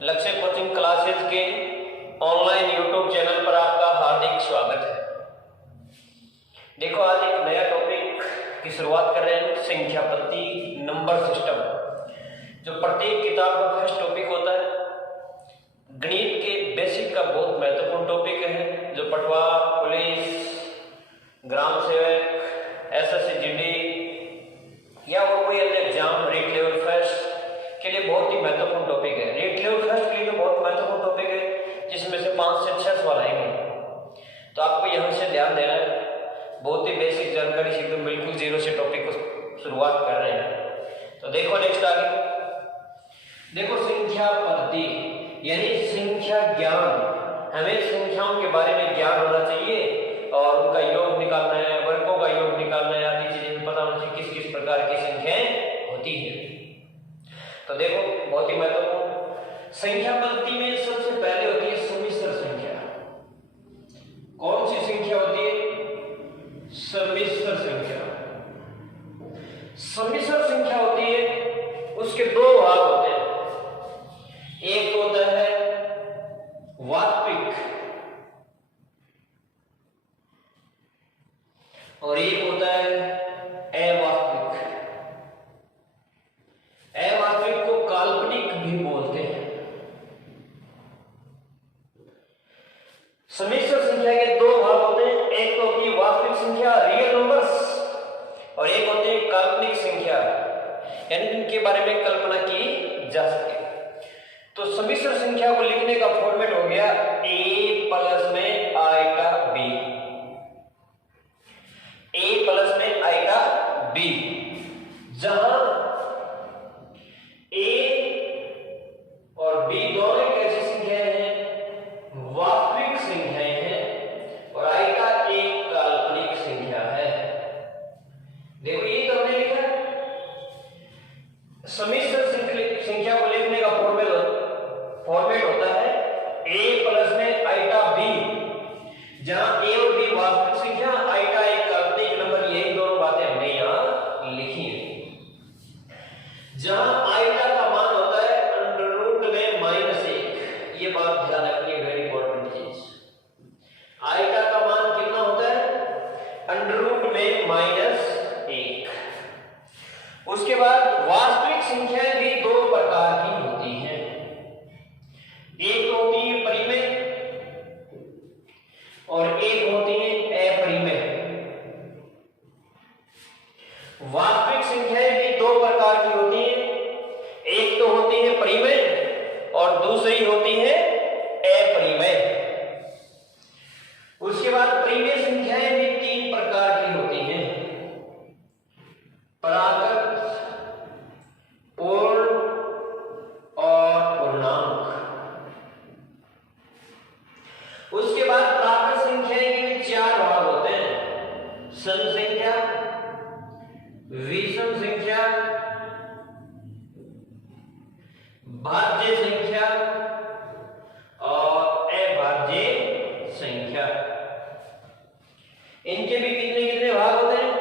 लक्ष्य coaching classes के online YouTube channel पर आपका हार्दिक स्वागत है। देखो, आज एक नया टॉपिक की शुरुआत कर रहे हैं, संख्या पद्धति, नंबर सिस्टम। जो प्रत्येक किताब का फर्स्ट टॉपिक होता है, गणित के बेसिक का बहुत महत्वपूर्ण टॉपिक है, जो पटवार, पुलिस, ग्राम सेवक, एसएससी जीडी या और कोई अन्य एग्जाम, रेट लेवल फर्स्ट के लिए बहुत ही महत्वपूर्ण टॉपिक है। रेट लेवल फर्स्ट के लिए तो बहुत महत्वपूर्ण टॉपिक है, जिसमें से 5 से 6 सवाल आएंगे। तो आपको यहाँ से ध्यान देना है, बहुत ही बेसिक जानकारी से एकदम बिल्कुल जीरो से टॉपिक को शुरुआत कर रहे हैं। तो देखो नेक्स्ट आगे, देखो संख्या पद्धति यानी संख्या ज्ञान। हमें संख्याओं के बारे में ज्ञान होना चाहिए और उनका योग निकालना है, वर्गों का योग निकालना है, आदि चीजें पता होना चाहिए किस किस प्रकार की संख्याएं होती है। तो देखो, बहुत ही महत्वपूर्ण संख्या पद्धति में सबसे पहले होती है सम्मिश्र संख्या। कौन सी संख्या होती है? सम्मिश्र संख्या। सम्मिश्र संख्या होती है, उसके 2 भाग होते हैं। एक होता है वास्तविक और एक होता है अवास्तविक। अवास्तविक को काल्पनिक भी बोलते हैं। सम्मिश्र संख्या के 2 भाग होते हैं, एक तो होती है वास्तविक संख्या, रियल नंबर्स, और एक होते हैं काल्पनिक संख्या, यानी जिनके बारे में कल्पना की जा सके। तो सम्मिश्र संख्या को लिखने का फॉर्मेट हो गया a प्लस में आइटा b, a प्लस में आइटा b, जहां a और b दोनों कैसी संख्याएं हैं? वास्तविक संख्याएं हैं, और आइटा एक काल्पनिक संख्या है। देखो, ये तो हमने लिखा सम्मिश्र संख्या को लिखने का फॉर्मेट होता है a प्लस में आइटा b, जहां a और b वास्तविक संख्या, आइटा एक काल्पनिक नंबर। यही दोनों बातें हमने यहां लिखी हैं। जहां आइटा का मान होता है अंडर रूट में -1, ये बात ध्यान रखनी है, वेरी इंपॉर्टेंट चीज। आइटा का मान कितना होता है? अंडर रूट में -1। उसके बाद वास्तविक संख्याएं भी 2 प्रकार की होती हैं। एक होती है परिमेय और एक होती है अपरिमेय। वास्तविक संख्याएं भी 2 प्रकार की होती हैं, एक तो होती है परिमेय और दूसरी होती है अपरिमेय। उसके बाद परिमेय संख्याएं भी 3 प्रकार की होती हैं, प्राकृत, पूर्ण और पूर्णांक। उसके बाद प्राकृत संख्याएं के भी 4 भाग होते हैं, सम संख्या, विषम संख्या, भाज्य संख्या और अभाज्य संख्या। इनके भी कितने कितने भाग होते हैं?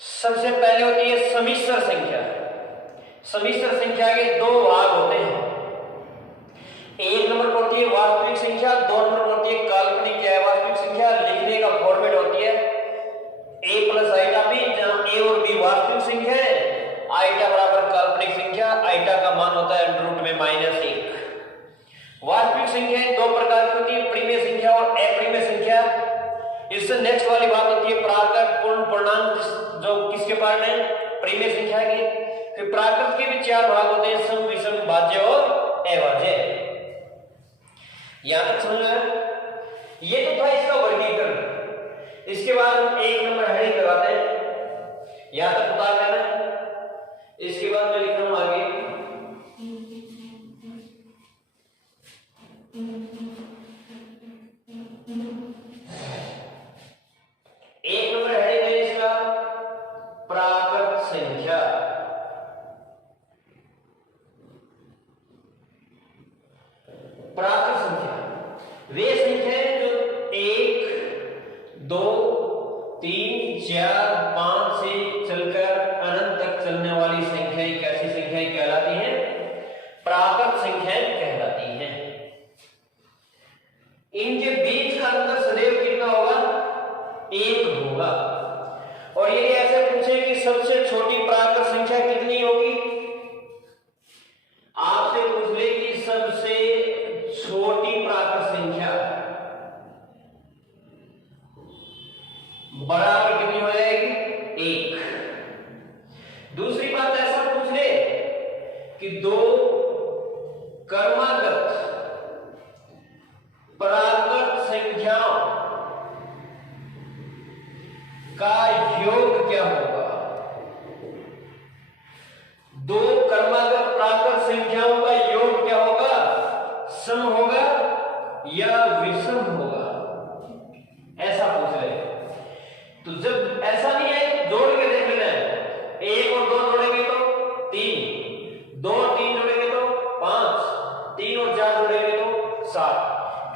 सबसे पहले होती है सम्मिश्र संख्या। सम्मिश्र संख्या के 2 भाग होते हैं। एक नंबर पर होती है वास्तविक संख्या, 2 नंबर पर होती है काल्पनिक या अवास्तविक संख्या। लिखने का फॉर्मेट होती है a प्लस आइटा b, जहां a और b वास्तविक संख्या है, आइटा बराबर काल्पनिक संख्या, आइटा का मान होता है अंडर रूट में -1। वास्तविक संख्याएं 2 प्रकार की होती है, परिमेय संख्या और अपरिमेय संख्या। इससे नेक्स्ट वाली बात होती है प्राकृत, पूर्ण, पूर्णांक, जो किसके पार्ट है? परिमेय संख्या के। फिर प्राकृत के भी 4 भाग होते हैं, सम, विषम, भाज्य और अभाज्य। यहां तक समझ आया? ये तो था इसका वर्गीकरण। इसके बाद हम 1 नंबर हेडिंग लगाते हैं, यहां तक उतार लेना। इसके बाद मैं लिख रहा हूं आगे एक नंबर हेडिंग है इसका प्राकृत संख्या। प्राकृत संख्या वे संख्याएं जो 1, 2, 3, 4, 5 से चलकर अनंत तक चलने वाली संख्याएं कैसी कि दो क्रमागत प्राकृत संख्याओं का योग क्या होगा। दो क्रमागत प्राकृत संख्याओं का योग क्या होगा, सम होगा या विषम होगा, ऐसा पूछ रहे हैं। तो जब ऐसा नहीं है, जोड़ के देख लेना है, एक और दो जोड़ेंगे तो 3, 2 और 3 जोड़ेंगे तो 5, 3 और 4 जोड़ेंगे तो 7।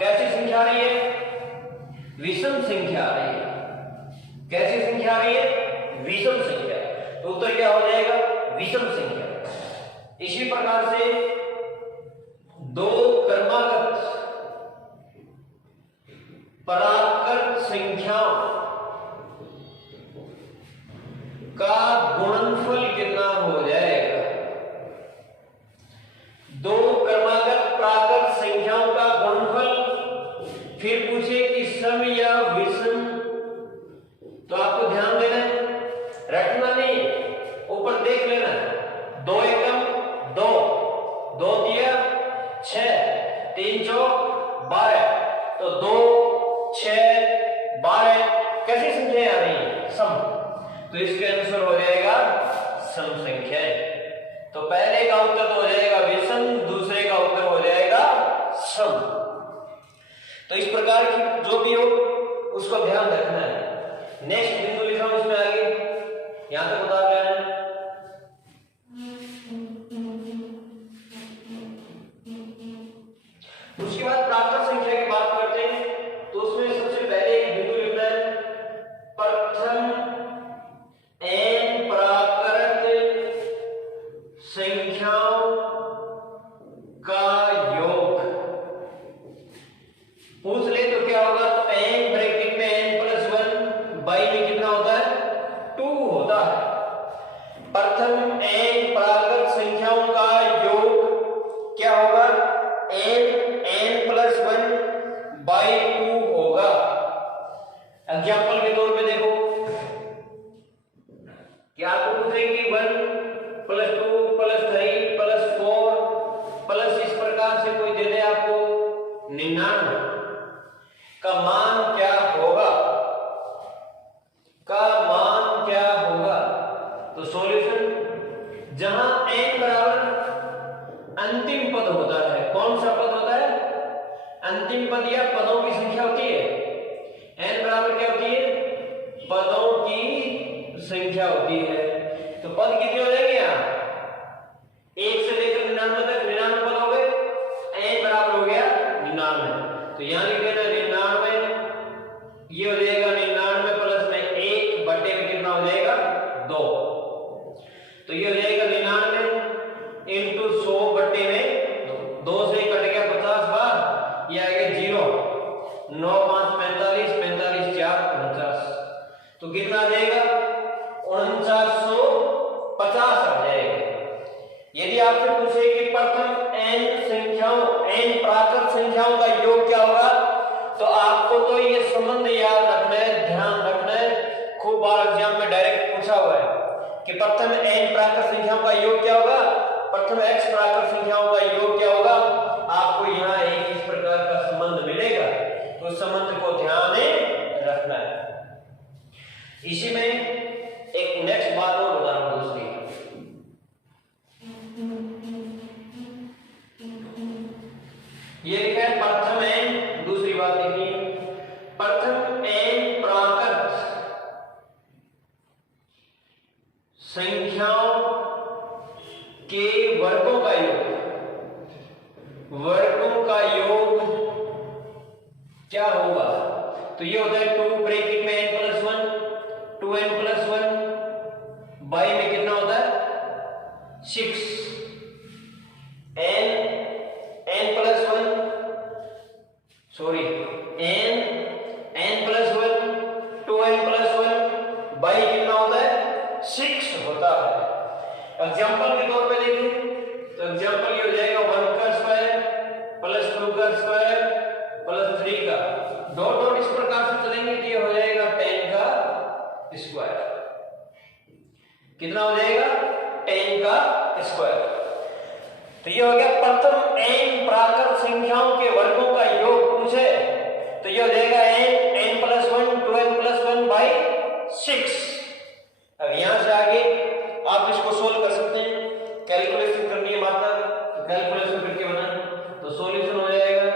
कैसी संख्या आ रही है, विषम संख्या आ रही है। कैसी संख्या आ रही है, विषम संख्या। तो उत्तर क्या हो जाएगा, विषम संख्या। इसी प्रकार से दो क्रमागत प्राकृत संख्याओं का गुणनफल कितना हो जाएगा। दो क्रमागत प्राकृत संख्याओं का गुणनफल, फिर पूछे कि सम या विषम, तो आपको ध्यान देना है, रटना नहीं, ऊपर देख लेना। 2 एकम 2, 2 दिया 6, 3 चौक 12, तो 2, 6, 12 कैसी संख्या आ रही है, सम। तो इसके आंसर हो जाएगा सम संख्या। तो पहले का उत्तर तो हो जाएगा विषम, दूसरे का उत्तर हो जाएगा सम। तो इस प्रकार की जो भी हो उसको ध्यान रखना है। नेक्स्ट बिंदु लिखा हूं इसमें आगे, यहां तक बता रहे हैं। उसके बाद प्राकृत संख्या की बात करते हैं, तो उसमें सबसे पहले एक बिंदु लिखना है, प्रथम n प्राकृत संख्याओं का योग। पूछ ले तो क्या होगा, तो n ब्रैकेट में n+1 बाई में कितना होता है, 2 होता है। प्रथम n प्राकृत संख्याओं का योग क्या होगा, n+1 बाई 2 होगा। एग्जाम्पल के तौर पे देखो कि आपको पूछेंगे 1 + 2 + 3 + 4 प्लस इस प्रकार से कोई दे दे आपको 99 का मान क्या होगा, का मान क्या होगा। तो सॉल्यूशन, जहां n बराबर अंतिम पद होता है, कौन सा पद होता है, अंतिम पद या पदों की संख्या होती है। n बराबर क्या होती है, पदों की संख्या होती है। तो पद कितने हो जाएंगे यहाँ, 1 से लेकर 99 तक 99 पद हो गए, n बराबर हो गया 99। तो यहाँ लिख देना 99, ये हो जाएगा 99 प्लस में 1 बटे में कितना हो जाएगा 2। तो ये हो जाएगा 99 इंटू 100 बटे में 2 से कट गया 50 बार, ये आ गया 0, 9 5 45, 45 4 49। तो कितना आ जाएगा 4950 आ जाएगा। यदि आपसे पूछे कि प्रथम n संख्याओं, n प्राकृत संख्याओं का योग क्या होगा, तो आपको तो ये संबंध याद रखना है, ध्यान रखना है। खूब बार एग्जाम में डायरेक्ट पूछा हुआ है कि प्रथम n प्राकृत संख्याओं का योग क्या होगा, प्रथम x प्राकृत संख्याओं का योग क्या होगा। आपको यहाँ एक इस प्रकार का संबंध मिलेगा, तो संबंध को ध्यान में रखना है। इसी में एक नेक्स्ट बात और बता रहा हूं, दूसरी ये लिखा है प्रथम n, दूसरी बात लिखी प्रथम n प्राकृत संख्याओं के वर्गों का योग, वर्गों का योग क्या होगा। तो ये होता है 2 ब्रैकेट में n+1, 2n+1 बाई में कितना होता है 6, n+1 sorry n+1 2n+1 by कितना होता है 6 होता है। एग्जाम्पल के तौर पे देखें तो एग्जाम्पल ये हो जाएगा 1 का स्क्वायर प्लस 2 का स्क्वायर प्लस 3 का डॉट डॉट, इस प्रकार से चलेंगे तो ये हो जाएगा 10 का स्क्वायर। कितना हो जाएगा 10 का स्क्वायर। तो ये हो गया प्रथम n प्राकृत संख्याओं के वर्गों का योग पूछे तो ये हो जाएगा n plus 1 2n plus 1 by 6। अब यहां से आगे आप इसको सोल्व कर सकते हैं, कैलकुलेशन करनी है मात्रा तो कैलकुलेशन करके बनाना तो सॉल्यूशन हो जाएगा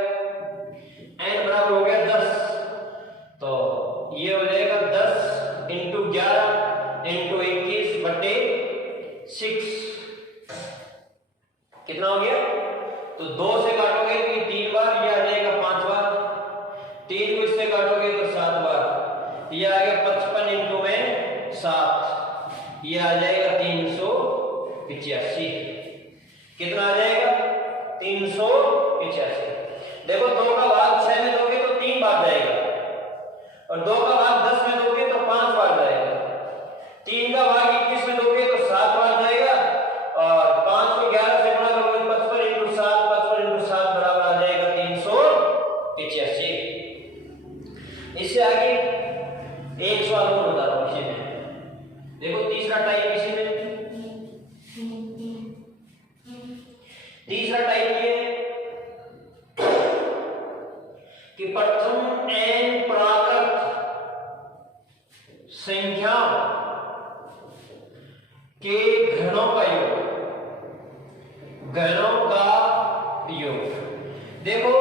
n बराबर हो गया 10 तो ये हो जाएगा 10 इंटू 11 इंटू 21 बटे 6 कितना हो गया। तो 2 से काटोगे तो 3 बार, ये आ जाएगा 5 बार, 3 को इससे काटोगे तो 7 बार, ये आ गया 55 इंटू में 7, ये आ जाएगा 385। कितना आ जाएगा 385। देखो 2 का भाग 6 में दोगे तो 3 बार जाएगा और 2 का भाग 10 में दोगे तो 5 बार जाएगा, 3 का भाग 21 में दोगे तो 7 बार जाएगा और 5 को 11 से गुणा करोगे 55 इंटू 7 बराबर आ जाएगा 385। इससे आगे एक सवाल और बता रहा हूं इसी में। देखो तीसरा टाइप इसी में, तीसरा टाइप ये कि प्रथम n प्राकृत संख्या के घनों का योग, घनों का योग। देखो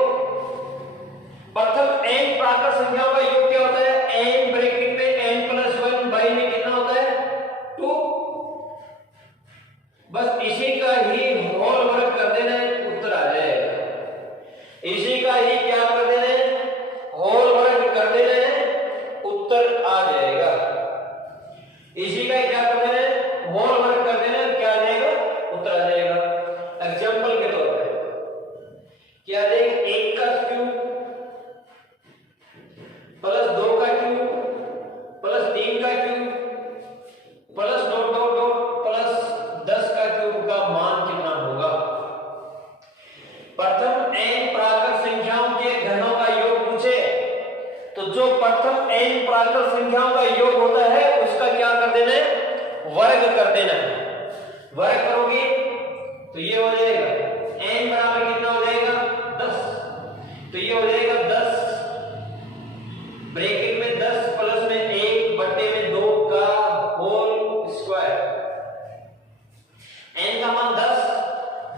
प्रथम n प्राकृत संख्याओं का योग क्या होता है, n ब्रैकेट में n प्लस 1 बाई में कितना होता है 2, बस इसी का ही होल वर्ग कर देना है उत्तर आ जाएगा। इसी का ही क्या कर देना है, होल वर्ग कर देना है उत्तर आ जाएगा। इसी का ही क्या कर देना है, होल वर्ग कर देना है, क्या आ जाएगा उत्तर आ जाएगा। एग्जांपल के तौर पे क्या आ जाएगा, 1 का क्यूब प्लस 2 का क्यूब प्लस 3 का cube plus dot dot dot plus 10 का क्यूब का मान कितना होगा। प्रथम n प्राकृत संख्याओं के घनों का योग पूछे तो जो प्रथम n प्राकृत संख्याओं का योग होता है उसका क्या कर देना है, वर्ग कर देना है। वर्ग करोगे तो ये हो जाएगा n बराबर कितना हो जाएगा 10, तो ये हो जाएगा 10 ब्रैकेट में 10 प्लस में 1 बटे में 2 का होल स्क्वायर। n का मान 10,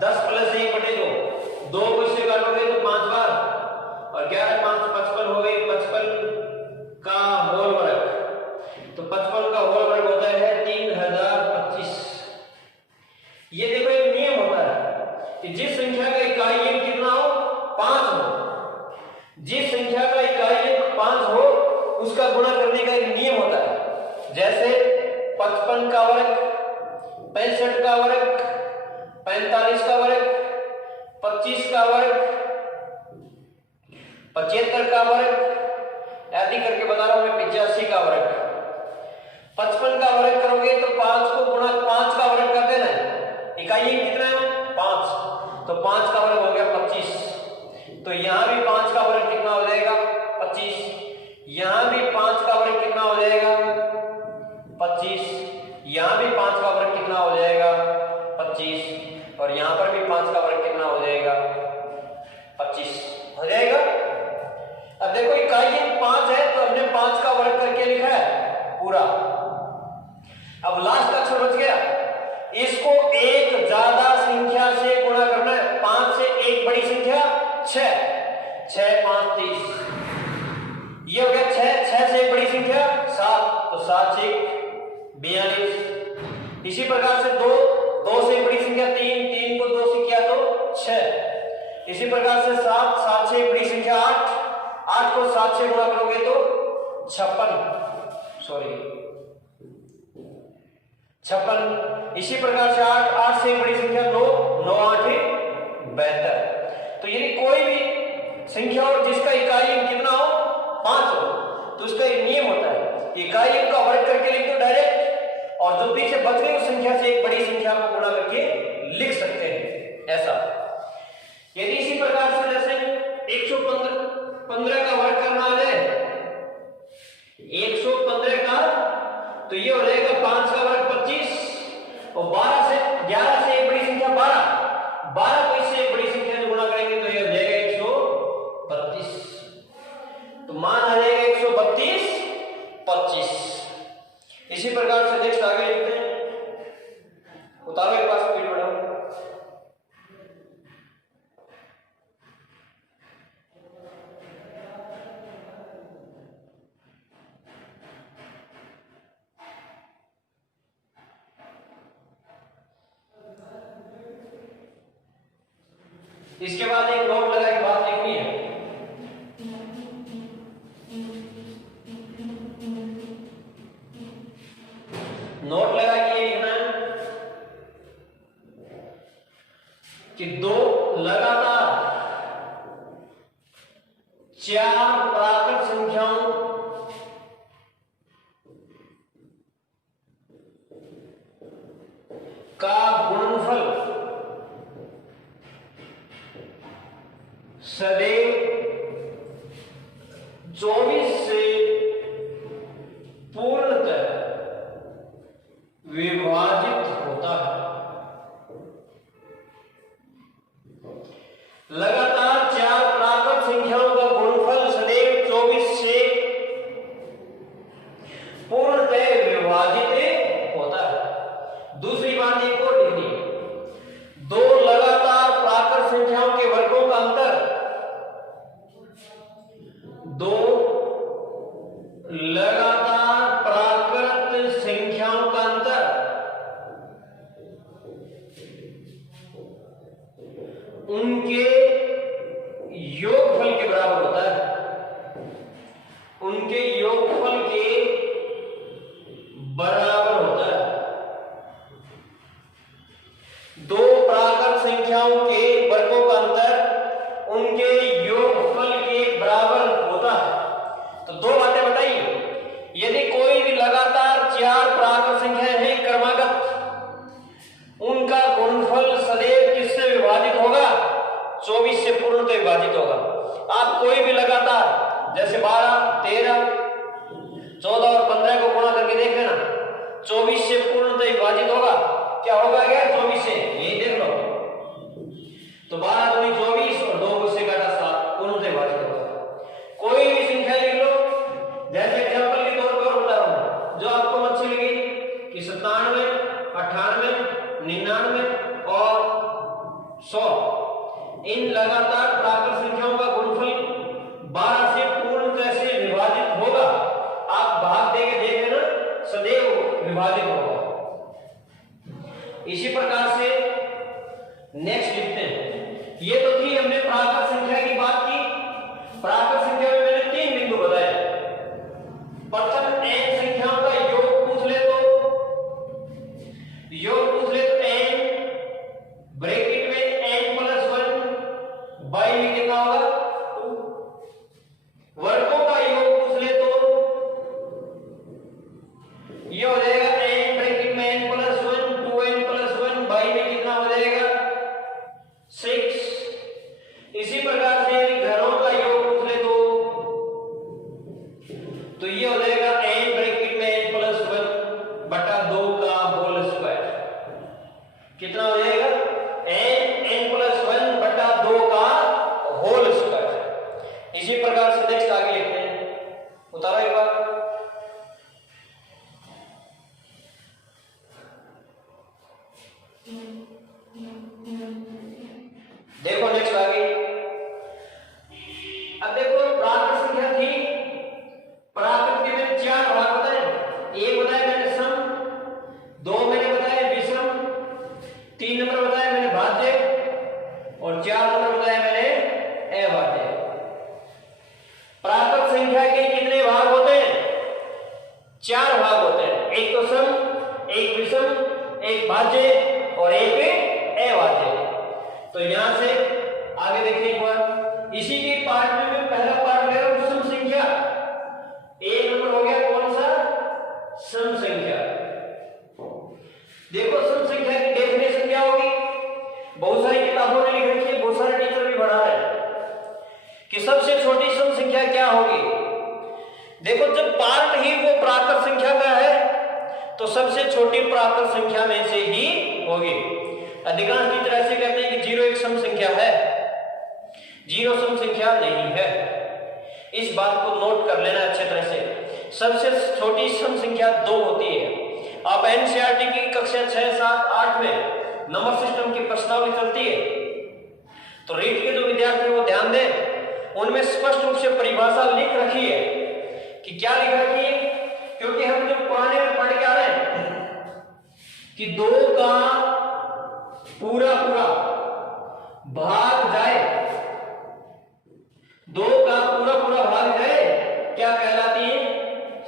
10 प्लस 1 बटे 2, 2 को इससे काटोगे तो 5 बार और 11 5 55 हो गई, 55 का होल वर्ग, तो 55 का होल वर्ग होता है 3025। ये देखो एक नियम होता है कि जिस संख्या का इकाई अंक कितना हो 5 हो, जिस संख्या का इकाई अंक 5 हो उसका गुणा करने का एक नियम होता है। जैसे 55 का वर्ग, 65 का वर्ग, 45 का वर्ग, 25 का वर्ग, 75 का वर्ग, आदि करके बता रहा हूं मैं 85 का वर्ग। 55 का वर्ग करोगे तो 5 को गुणा 5 का वर्ग कर देना है, इकाई कितना है 5, तो 5 का वर्ग हो गया 25, तो यहां भी 5 का वर्ग कितना हो जाएगा 25, यहां भी 5 का वर्ग कितना हो जाएगा 25, यहां भी 5 का वर्ग कितना हो जाएगा 25 और यहां पर भी 5 का वर्ग कितना हो जाएगा 25 हो जाएगा। अब देखो इकाई 5 है तो हमने 5 का वर्ग करके लिखा है पूरा। अब लास्ट अक्षर बच गया, इसको एक ज्यादा संख्या से गुणा करना है। 5 से एक बड़ी संख्या 6, 6 5 30, ये हो गया 6 से एक बड़ी संख्या 7, तो 7 से 42। इसी प्रकार से 2 से एक बड़ी संख्या 3, 3 को 2 से किया तो 6। इसी प्रकार से 7 से एक बड़ी संख्या 8, 8 को 7 से गुणा करोगे तो 56। इसी प्रकार से 8 से एक बड़ी संख्या 9, 9 8 72। तो यदि कोई भी संख्या हो जिसका इकाई अंक कितना हो 5 हो तो उसका एक नियम होता है, इकाई अंक का वर्ग करके लिख दो डायरेक्ट और जो पीछे बच गई उस संख्या से एक बड़ी संख्या को गुणा करके लिख सकते हैं ऐसा। यदि इसी प्रकार से जैसे 115 का वर्ग करना आ जाए 115 का, तो ये हो जाएगा 5 का वर्ग 25 और 11 से एक बड़ी संख्या 12 इसके बाद एक नोट लगा के बात लिखनी है। नोट लगा के ये लिखना है कि दो लगातार चार प्राकृत संख्याओं का गुणनफल सदैव 24 से पूर्णतः विभाजित होता है। लगातार चार प्राकृत संख्याओं का गुणनफल सदैव 24 से पूर्णतः विभाजित होता है। दूसरी बात एक और लिखनी है, दो लगातार प्राकृत संख्याओं के वर्गों का अंतर, दो लगातार प्राकृत संख्याओं का अंतर उनके योगफल के बराबर होता है, उनके योगफल के बराबर होता है। दो प्राकृत संख्याओं के वर्गों का अंतर उनके योगफल के बराबर होता है। तो दो बातें बताइए, यदि कोई भी लगातार चार प्राकृत संख्याएं हैं क्रमागत, उनका गुणनफल सदैव किससे विभाजित होगा? 24 से पूर्णतः विभाजित होगा। आप कोई भी लगातार जैसे 12, 13, 14 और 15 को गुणा करके देख लेना, 24 से पूर्णतः विभाजित होगा। क्या होगा? क्या 24 से, यही देख लो। तो 12 दूनी 24 और 2 को से घटा 7, पूर्णतः विभाजित होगा। कोई भी संख्या लिख लो, जैसे एग्जांपल के तौर पर बता रहा हूं, जो आपको अच्छी लगी कि 97, 98, 99 और 100, इन लगातार प्राकृत संख्याओं का गुणनफल 12 से पूर्णतः से विभाजित होगा। आप भाग देके देख लेना, सदैव विभाजित होगा। इसी प्रकार से नेक्स्ट लिखते हैं। ये तो थी हमने प्राकृत संख्या की बात की। प्राकृत संख्या में मैंने 3 बिंदु बताए। प्रथम n संख्याओं का योग पूछ ले तो n ब्रैकेट में n+1 बाई में कितना होगा? 2। वर्गों का योग पूछ ले तो ये हो जाएगा n ब्रैकेट में n+1 2n+1 बाई में कितना हो जाएगा? 6। इसी प्रकार से घरों का योग पूछ ले तो ये हो जाएगा n ब्रैकेट में n+1 बटा 2 का होल स्क्वायर। कितना हो जाएगा? n+1 बटा 2 का होल स्क्वायर। इसी प्रकार से नेक्स्ट आगे लिखते हैं। उतारो एक बार। देखो नेक्स्ट आगे। अब देखो प्राकृत संख्या थी, प्राकृत के मैंने 4 भाग बताए। एक बताया मैंने सम, 2 मैंने बताया विषम, 3 नंबर बताया मैंने भाज्य और 4 नंबर बताया मैंने अभाज्य। प्राकृत संख्या के कितने भाग होते हैं? 4 भाग होते हैं। एक तो सम, एक विषम, एक भाज्य और एक अभाज्य। तो यहां से आगे देखिए एक बार। इसी के पार्ट में पहला पार्ट ले रहा हूं सम संख्या। एक नंबर हो गया कौन सा? सम संख्या। देखो सम संख्या की डेफिनेशन क्या होगी? बहुत सारी किताबों में लिख रखी है, बहुत सारे टीचर भी पढ़ा रहे हैं कि सबसे छोटी सम संख्या क्या होगी। देखो जब पार्ट ही वो प्राकृत संख्या का है तो सबसे छोटी प्राकृत संख्या में से ही होगी। अधिकांश टीचर ऐसे कहते हैं कि 0 एक सम संख्या है, 0 सम संख्या नहीं है। इस बात को नोट कर लेना अच्छे तरह से। सबसे छोटी सम संख्या 2 होती है। आप एनसीईआरटी की कक्षा 6, 7, 8 में नंबर सिस्टम की प्रश्नावली चलती है तो रीट के जो विद्यार्थी वो ध्यान दें, उनमें स्पष्ट रूप से परिभाषा लिख रखी है कि क्या लिख रखी है। क्योंकि हम जो पुराने में पढ़ के आ रहे हैं कि 2 का पूरा भाग जाए दो का पूरा पूरा भाग है, क्या कहलाती है?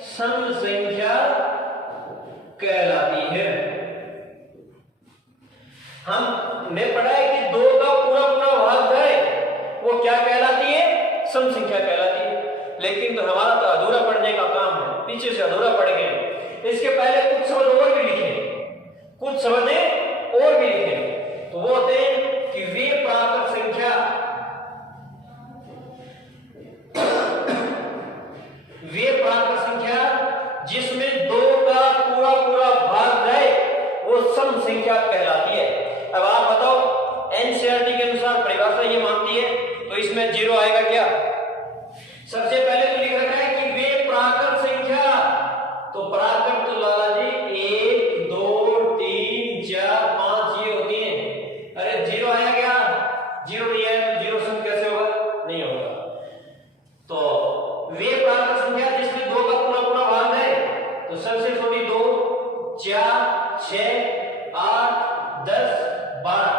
सम संख्या कहलाती है। हमने पढ़ा है कि दो का पूरा पूरा भाग है वो क्या कहलाती है? सम संख्या कहलाती है। लेकिन तो हमारा तो अधूरा पढ़ने का काम है, पीछे से अधूरा पढ़ गए। इसके पहले कुछ शब्द और भी लिखे, कुछ शब्द और भी लिखे, तो वो होते हैं कि वे प्राकृत संख्या, वे प्राकृत संख्या जिसमें दो का पूरा पूरा भाग है वो सम संख्या कहलाती है। अब आप बताओ, एनसीईआरटी के अनुसार परिभाषा ये मानती है, तो इसमें जीरो आएगा क्या? सबसे पहले तो लिख रखा है कि वे प्राकृत संख्या, तो प्राकृत तो लाला जी 1 2 3 4 5 ये होती हैं। अरे जीरो आया क्या? जीरो नहीं आया तो जीरो सम कैसे होगा? नहीं होगा। तो वे प्राकृत संख्या जिसमें दो का पूरा पूरा भाग है, तो सबसे छोटी 2 4 6 8 10 12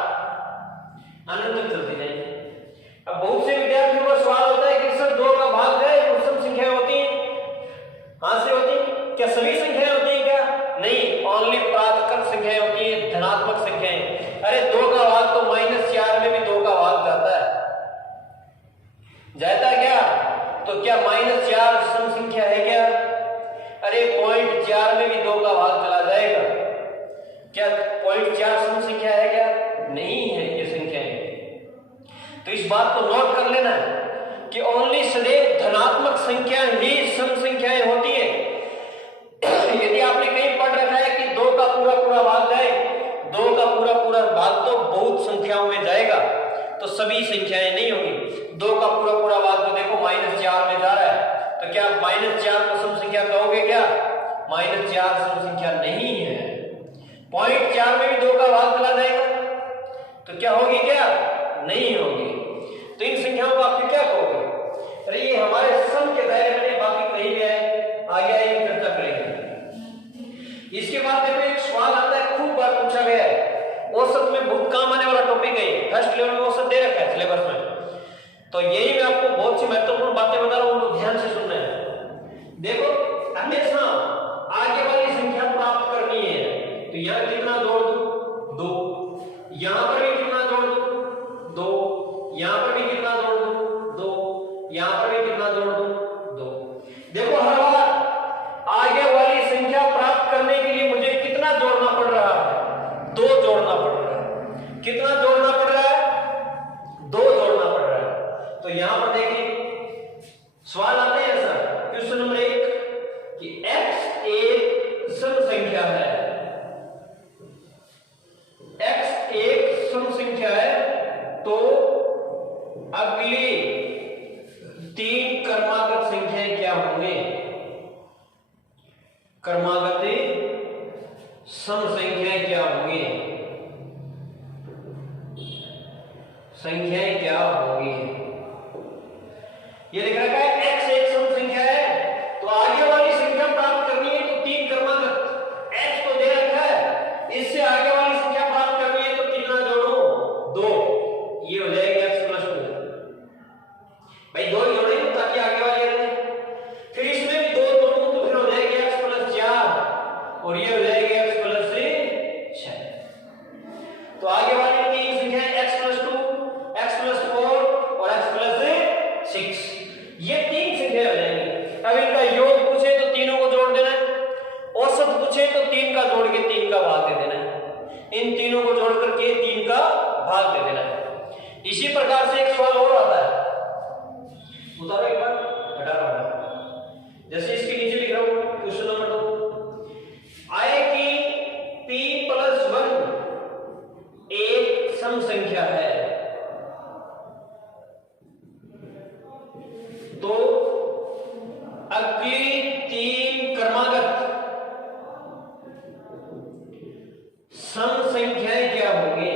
अनंत तक चलती जाएगी। अब बहुत से विद्यार्थियों का सवाल होता है कि सर दो का भाग है तो सम संख्याएं होती हैं? कहां से होती हैं? क्या सभी संख्याएं होती हैं क्या? नहीं, ओनली प्राकृत संख्याएं होती हैं, धनात्मक संख्याएं। अरे दो का भाग तो -4 में भी दो का भाग जाता है, जाता है क्या? तो क्या -4 सम संख्या है क्या? अरे 0.4 में भी दो का भाग चला जाएगा। क्या 0.4 सम संख्या है क्या? नहीं है ये संख्याएं। तो इस बात को नोट कर लेना कि ओनली सदैव धनात्मक संख्या ही सम संख्याएं होती है। यदि आपने कहीं पढ़ रखा है कि दो का पूरा पूरा भाग जाए, दो का पूरा पूरा भाग तो बहुत संख्याओं में जाएगा, तो सभी संख्याएं नहीं होगी। दो का पूरा पूरा भाग तो देखो -4 में जा रहा है, तो क्या -4 को सम संख्या कहोगे क्या? -4 सम संख्या नहीं है। 0.4 में भी दो का भाग चला जाएगा, तो क्या होगी? क्या नहीं होगी। तो इन संख्याओं को आप क्या कहोगे? अरे ये हमारे सम के दायरे में, बाकी कहीं भी है, आगे आगे चर्चा करेंगे। इसके बाद देखो एक सवाल आता है, खूब बार पूछा गया है, औसत में बहुत काम आने वाला टॉपिक है, फर्स्ट लेवल में औसत दे रखा है सिलेबस में। तो यही मैं आपको बहुत सी महत्वपूर्ण बातें बता रहा हूं, ध्यान से सुनना है। देखो हमेशा आगे वाली संख्या प्राप्त करनी है, तो यहां कितना जोड़ दूं? 2। यहां पर भी कितना जोड़ दूं? 2। यहां पर भी कितना जोड़ दूं? 2। यहां पर भी कितना जोड़ दूं? 2। देखो हर बार आगे वाली संख्या प्राप्त करने के लिए मुझे कितना जोड़ना पड़ रहा है? 2 जोड़ना पड़ रहा है। कितना जोड़ना पड़ रहा है? 2 जोड़ना पड़ रहा है। तो यहां पर देखिए सवाल आते हैं सर, क्वेश्चन नंबर 1 कि x एक सम संख्या है, x एक सम संख्या है, तो अगली 3 क्रमागत संख्याएं क्या होंगे? क्रमागत सम संख्याएं क्या होंगी? संख्याएं क्या होंगी? ये लिख रखा है x एक सम संख्या है, तो आगे वाली संख्या प्राप्त करनी है तो 3 क्रमागत x को दे रखा है, इससे आगे वाली संख्या प्राप्त करनी है तो कितना जोड़ो? 2। ये हो जाएगा x+2। भाई 2 जोड़ेंगे ताकि आगे वाली रहे। फिर इसमें भी 2 जोड़ूं तो फिर हो जाएगा x+4 और ये हो जाएगा x+6। तो आगे वाली 3 संख्याएं x+2, x+4 और x+6, ये 3 संख्याएं हो जाएंगी। अब इनका योग पूछे तो तीनों को जोड़ देना है, औसत पूछे तो 3 का जोड़ के 3 का भाग दे देना है, इन तीनों को जोड़ करके 3 का भाग दे देना है। इसी प्रकार से एक सवाल और आता है, उतारो एक बार, हटा रहा। जैसे इसके नीचे लिख रहा हूं क्वेश्चन नंबर 2 आए कि p+1 एक सम संख्या है, तो अगली 3 क्रमागत सम संख्याएं क्या होंगी?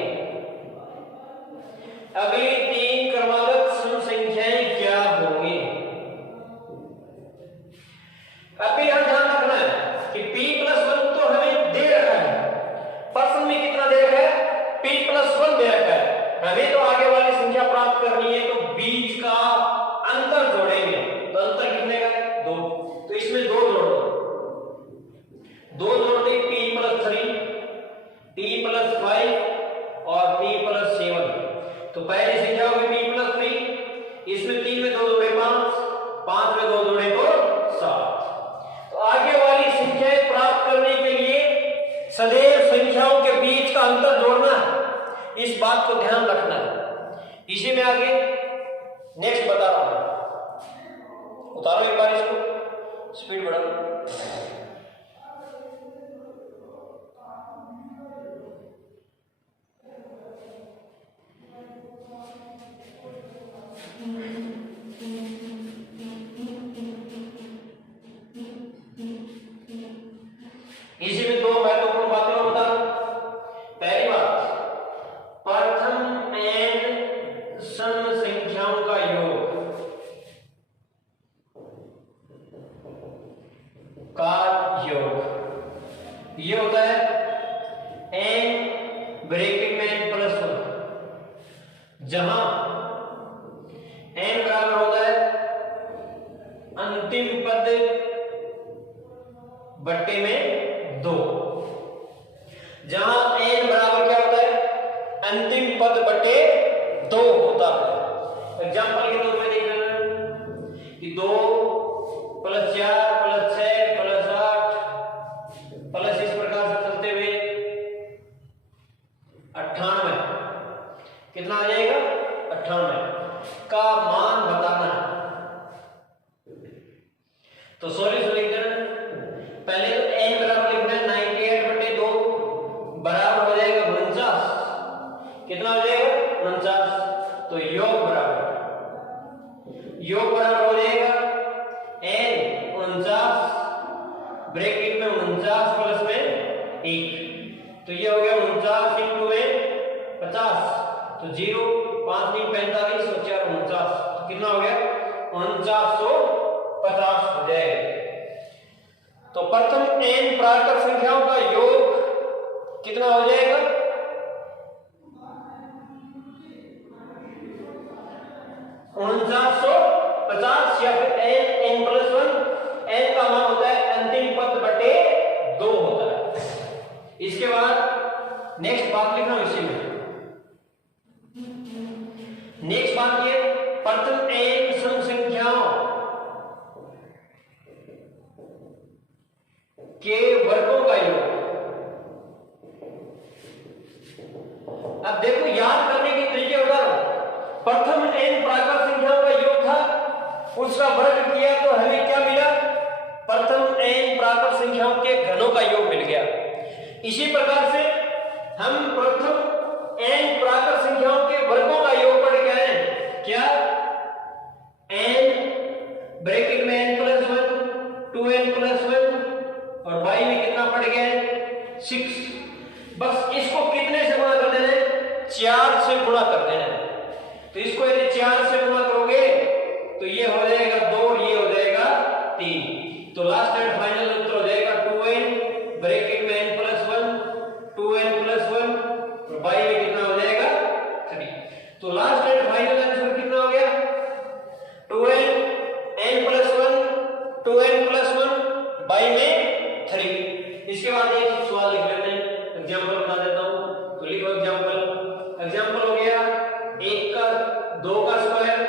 अगली 3 क्रमागत सम संख्याएं क्या होंगी? अभी यहां ध्यान रखना है कि p+1 तो हमें दे रखा है, प्रश्न में कितना दे रखा है? p+1 दे रखा है। हमें तो आगे वाली संख्या प्राप्त करनी है, तो बीच का दो जोड़ दे t+3, t+5 और t+7। तो पहली संख्या होगी t+3, इसमें 3 में 2 जोड़े 5, 5 में 2 जोड़े तो 7। तो आगे वाली संख्याएं प्राप्त करने के लिए सदैव संख्याओं के बीच का अंतर जोड़ना है, इस बात को ध्यान रखना है। इसी में आगे नेक्स्ट बता रहा हूं, उतारो एक बार इसको, स्पीड बढ़ाओ। इसी में दो महत्वपूर्ण बातें मैं बता रहा हूं। पहली बात, प्रथम n सम संख्याओं का योग ये होता है n ब्रैकेट में n+1, जहां n बराबर होता है अंतिम पद बट्टे में 2, जहां n बराबर क्या होता है अंतिम पद बटे 2 होता है। एग्जांपल के तौर पे देख लेना कि 2 + 4 + 6 + 8 प्लस इस प्रकार से चलते हुए 98, कितना आ जाएगा 98 का मान बताना है। तो सॉल्यूशन लिख देना, पहले तो n बराबर लिखना है 98/2 बराबर हो जाएगा 49, कितना हो जाएगा 49। तो योग बराबर हो जाएगा n 49 ब्रैकेट में 49 प्लस में 1, तो ये हो गया 49 इंटू में 50, तो 0 5 नहीं 45 और 4 49, तो कितना हो गया 4950 हो जाएगा। तो प्रथम n प्राकृत संख्याओं का योग कितना हो जाएगा 4950, या फिर n+1, n का मान होता है अंतिम पद बटे 2 होता है। इसके बाद नेक्स्ट बात लिखना इसी में, नेक्स्ट बात ये प्रथम n सम संख्याओं के वर्गों का योग। अब देखो याद करने के तरीके बता रहा हूं, प्रथम n प्राकृत संख्याओं का योग था, उसका वर्ग किया तो हमें क्या मिला प्रथम n प्राकृत संख्याओं के घनों का योग मिल गया। इसी प्रकार से हम प्रथम n प्राकृत संख्याओं के वर्गों का योग पढ़ के आए, क्या n ब्रैकेट में n+1 2n+1 और y में कितना पड़ गया 6। बस इसको कितने से गुणा कर देना है 4 से गुणा कर देना है। तो इसको यदि 4 से गुणा करोगे तो ये हो जाएगा 2 और ये हो जाएगा 3, तो लास्ट एंड फाइनल उत्तर हो जाएगा 2n ब्रैकेट में n+1 2n+1 और y में कितना हो जाएगा 3। तो लास्ट एंड फाइनल आंसर कितना हो गया 2n n+1 2n+1 y में 3। इसके बाद एक सवाल लिख लेते हैं, एग्जांपल बता देता हूं। तो लिखो एग्जांपल हो गया 2 का स्क्वायर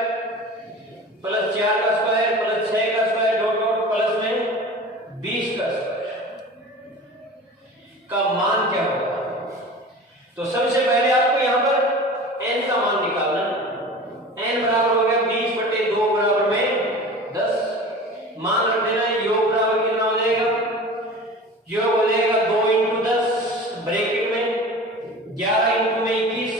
प्लस 4 का स्क्वायर प्लस 6 का स्क्वायर डॉट डॉट प्लस में 20 का स्क्वायर का मान क्या होगा। तो सबसे पहले आपको यहां पर n का मान निकालना है। n बराबर हो गया 20/2 बराबर में 10, मान रख देना है। योग बराबर कितना हो जाएगा, योग हो जाएगा 2 × 10 ब्रैकेट में 11 × 21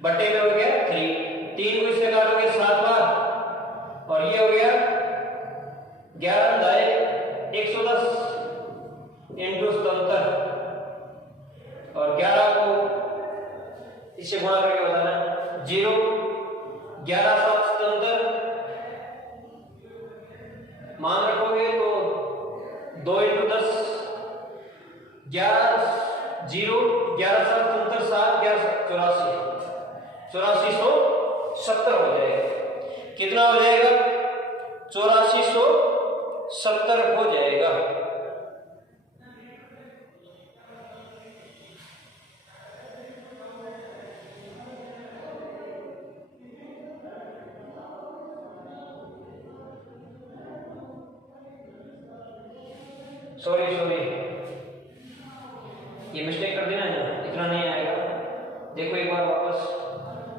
बट्टे में हो गया 3 को इससे काटोगे 7 बार और ये हो गया 11 दाए 110 इंटू 77 और 11 को इससे गुणा करके बताना 0 11 7 77 मान रखोगे तो 2 × 10 11 0 11 7 77 7 11 8470 हो जाएगा। कितना हो जाएगा 8470 हो जाएगा। सॉरी ये मिस्टेक कर देना है, इतना नहीं आएगा। देखो एक बार वापस,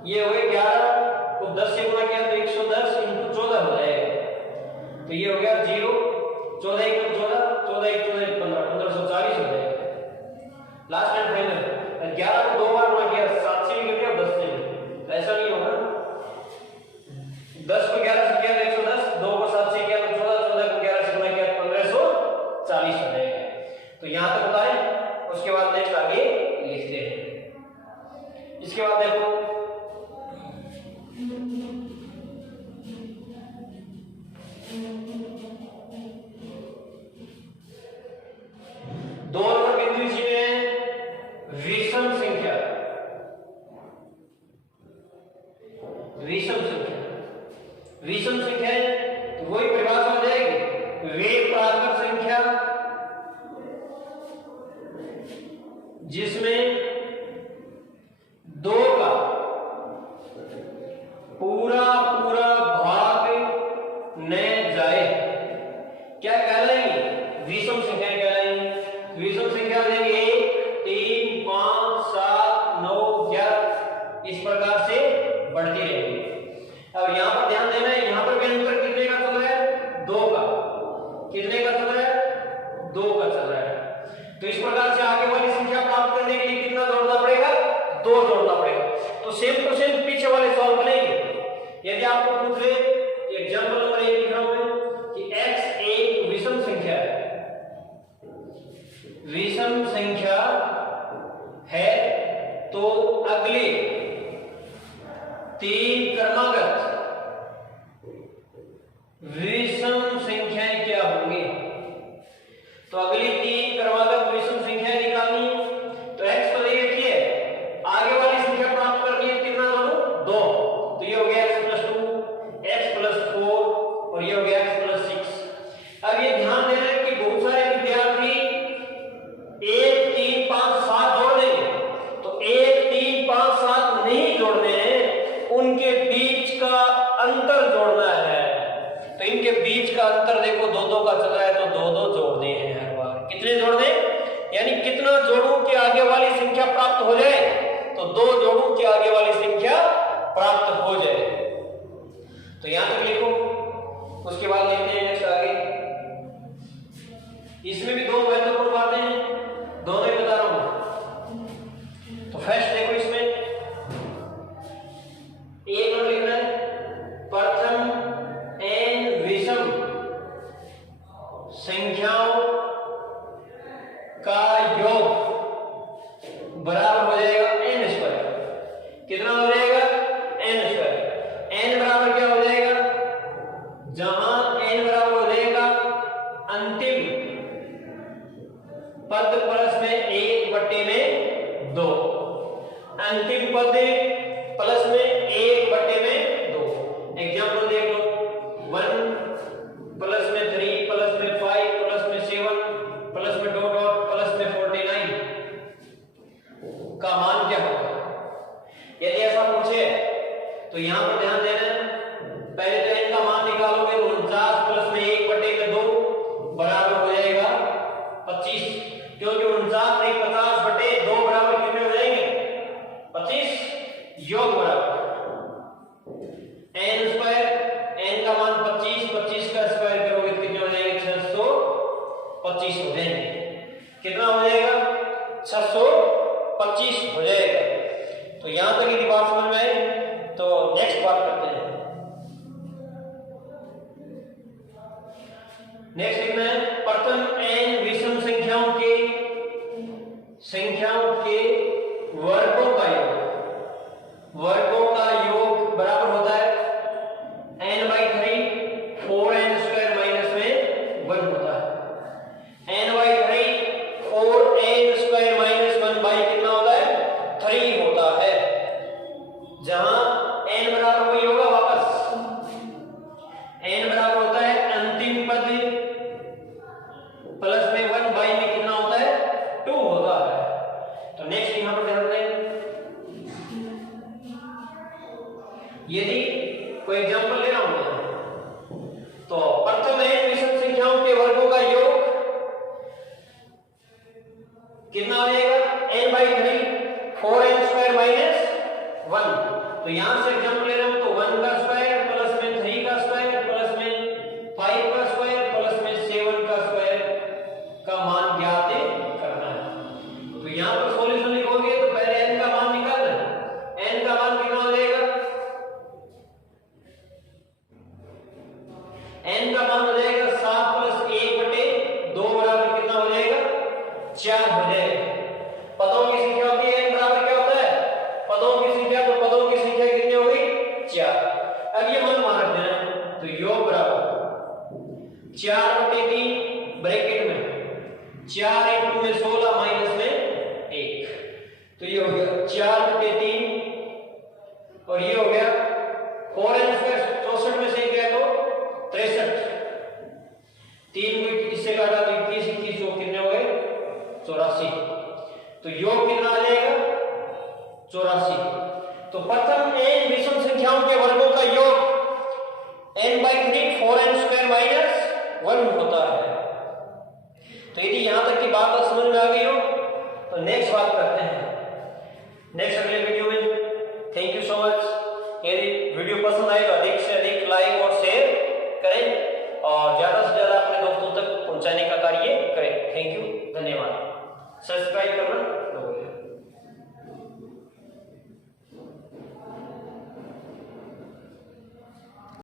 ये हो गया 11 को 10 से गुणा किया तो 110 इंटू 14 हो जाएगा। तो ये हो गया 0, 14 1 14, 14 1 14 15, 1540 हो जाएगा। लास्ट एंड फाइनल 11 को 2 बार गुणा किया, 7 से भी कर दिया 10 से भी, ऐसा नहीं होगा। 10 को 11 से किया तो 110, 2 को 7 से किया तो 14, 14 को 11 से गुणा किया तो 1540 हो जाएगा। तो यहां तक बताएं, उसके बाद नेक्स्ट आगे लिखते हैं। इसके बाद देखो दो नंबर बिंदु इसी में है विषम संख्या। विषम संख्या तो वही परिभाषा हो जाएगी, वे प्राकृत संख्या जिसमें 2 का पूरा भाग न जाए, क्या कहलाएंगे? विषम संख्या कहलाएंगे। विषम संख्या देंगे 1 3 5 7 9 11, इस प्रकार से बढ़ती रहेगी। अब यहां पर ध्यान देना है, यहां पर भी अंतर कितने का चल रहा है? 2 का। कितने का चल रहा है? 2 का चल रहा है। तो इस प्रकार से आगे वाली संख्या प्राप्त करने के लिए कितना जोड़ना पड़ेगा? 2 जोड़ना पड़ेगा। तो सेम टू सेम पीछे वाले सवाल बनेंगे। यदि आपको पूछ ले, एग्जांपल नंबर 1 लिख रहा हूं मैं कि x एक विषम संख्या है, विषम संख्या है, तो अगले 3 क्रमागत विषम संख्याएं क्या होंगी? तो अगली 3 क्रमागत विषम संख्याएं निकालनी है। तो x तो ये रखिए, आगे वाली संख्या प्राप्त करनी है, कितना जोड़ू? 2। तो ये हो गया x + 2, x + 4 और ये हो गया x + 6। अब ये ध्यान देना है कि बहुत सारे विद्यार्थी 1 3 5 7 जोड़ देंगे। तो 1 3 5 7 नहीं जोड़ने हैं, उनके बीच का अंतर जोड़ना है। तो इनके बीच का अंतर देखो 2-2 का चल रहा है, तो 2-2 जोड़ने हैं हर बार। कितने जोड़ने? यानी कितना जोड़ूं कि आगे वाली संख्या प्राप्त हो जाए? तो 2 जोड़ूं कि आगे वाली संख्या प्राप्त हो जाए। तो यहां तक लिखो, उसके बाद लिखते हैं नेक्स्ट आगे। इसमें भी 2 महत्वपूर्ण बातें हैं, दोनों ही बता रहा हूं। तो फर्स्ट देखो, इसमें एक नंबर लिखना है प्रथम n विषम संख्याओं का योग बराबर हो जाएगा n²। कितना हो जाएगा? n²। n बराबर क्या हो जाएगा? जहां n बराबर हो जाएगा अंतिम पद प्लस में 1/2, अंतिम पद प्लस में 1/2। एग्जाम्पल देख लो, 1 प्लस में 3 प्लस में 5 प्लस में 7 प्लस में डॉट डॉट प्लस में 49 का मान क्या होगा? यदि ऐसा पूछे तो यहां पर ध्यान देना है, पहले तो n का मान निकालोगे, 49 प्लस में 1/2 बराबर हो जाएगा 25, क्योंकि 49 नहीं 50/2 बराबर कितने हो जाएंगे? 25 योग बराबर n²। n का मान 25, 25 का स्क्वायर करोगे तो कितने हो जाएंगे? 625 हो जाएंगे। कितना हो जाएगा? 625 हो जाएगा। तो यहां तक यदि बात समझ में आई तो नेक्स्ट बात करते हैं। नेक्स्ट लिखना है प्रथम n विषम संख्याओं के वर्गों का योग। वर्गों का योग बराबर होता है n/3 4n² माइनस में 1 होता है। n/3 4n² माइनस 1 बाई कितना होता है? 3 होता है। जहां n बराबर वही होगा, वापस n बराबर होता है जाएगा n/3 4n² माइनस 1। तो यहां से जंप ले रहा हूं तो 1 का स्क्वायर प्लस में 3 का स्क्वायर प्लस में 5 का स्क्वायर प्लस में 7 का स्क्वायर का मान ज्ञात करना है। तो यहां पर सॉल्यूशन लिखोगे तो पहले n का मान निकालना है। n का मान कितना हो जाएगा? n का मान हो जाएगा 7 + 1/2 बराबर कितना हो जाएगा? 4 हो जाएगा। पदों की संख्या होती है n बराबर क्या होता है? पदों की संख्या। तो पदों की संख्या कितनी हो गई? 4। अब ये मान मान रखते हैं तो योग बराबर 4/3 ब्रैकेट में 4 × में 16 माइनस में 1। तो ये हो गया 4/3 और ये हो गया 4n² 64 में से गया तो 63। 3 को इससे काटा तो 21 21 योग कितने हो गए? 84। तो योग कितना आ जाएगा? 84। तो प्रथम n विषम संख्याओं के वर्गों का योग n/3 4n² माइनस 1 होता है। तो यदि यहां तक की बात समझ में आ गई हो तो नेक्स्ट बात करते हैं नेक्स्ट अगले वीडियो में। Thank you so much. यदि वीडियो पसंद आए तो अधिक से अधिक लाइक और शेयर करें और ज्यादा से ज्यादा अपने दोस्तों तक पहुंचाने का कार्य करें। थैंक यू, धन्यवाद। सब्सक्राइब